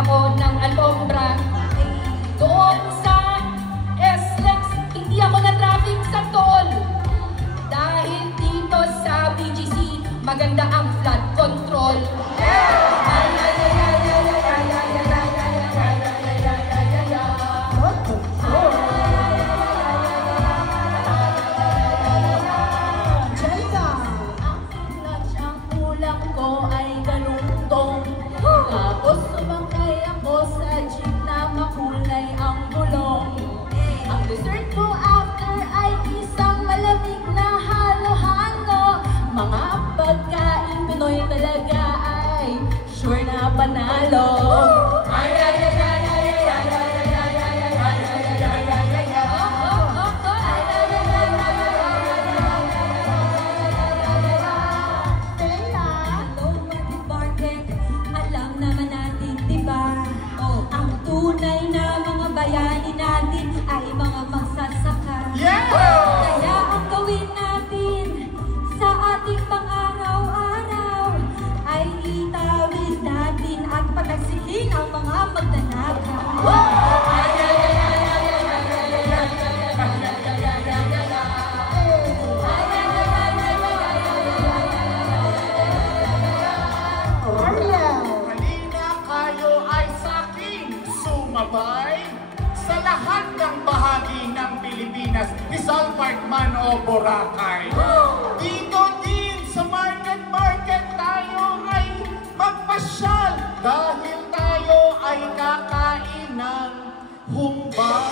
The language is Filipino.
ako ng alpombra. Doon sa SLEX, hindi ako na-traffic sa toll. Dahil dito sa BGC, maganda ang flood control. Tapos sumakay ako sa jeep na makulay ang gulong. Ang dessert ko after ay isang malamig na halo-halo. Mga pagkain Pinoy talaga ay sure na panalo. Bayani natin ay mga magsasaka. Kaya ang gawin natin sa ating pang-araw-araw ay itawid natin at pagasihin ang mga magnanakaw. Halina kayo ay saking sumabay sa lahat ng bahagi ng Pilipinas, Rizal Park man o Boracay. Dito din sa market tayo ay magpasyal dahil tayo ay kakain ng humba.